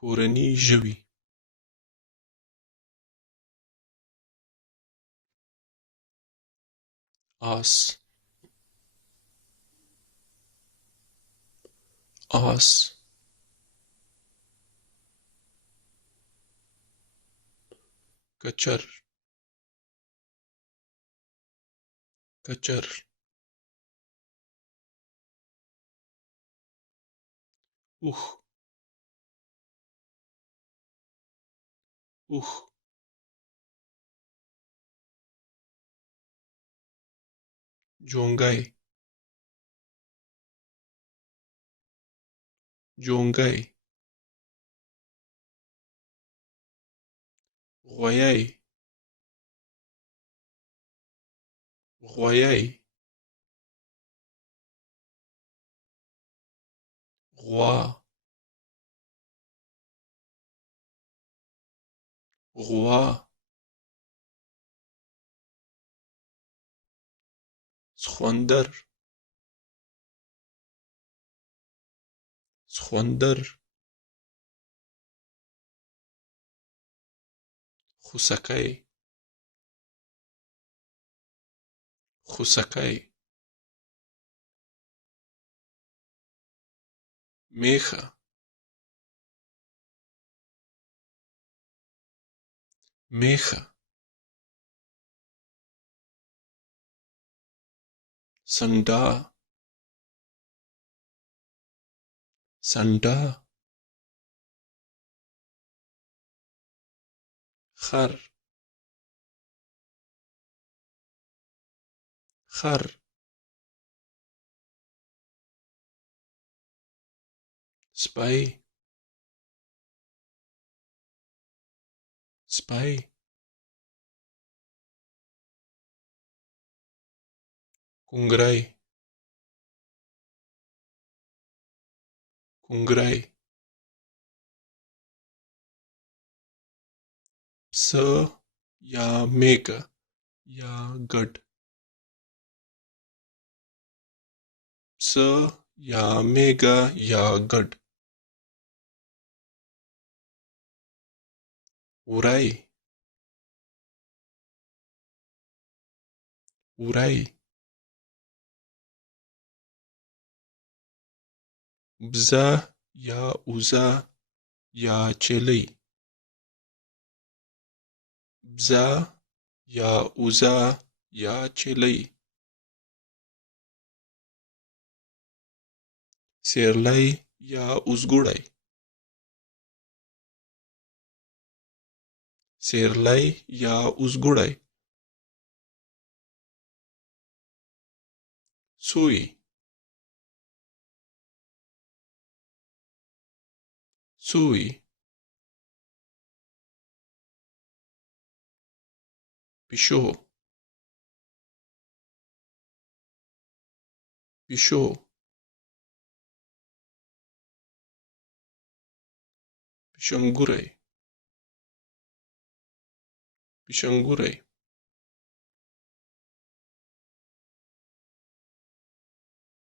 کورني ژوي آس آس کچر کچر اوښ اوښ جونګی جونګی غویی غویی غوا غوا سخوندر سخوندر خوسکی خوسکی میخه میخه سنډا سنډا خر خر سپی سپی ګونګری ګونګری پسه یا میږه یا ګډ پسه یا میږه یا ګډ وری وری بزه یا اوزه یا چیلۍ بزه یا اوزه یا چیلۍ سیرلی یا اوزګوړی سیرلی یا اوزګوړی سوی سوی پیشو پیشو پیشنګوری پیشنګوری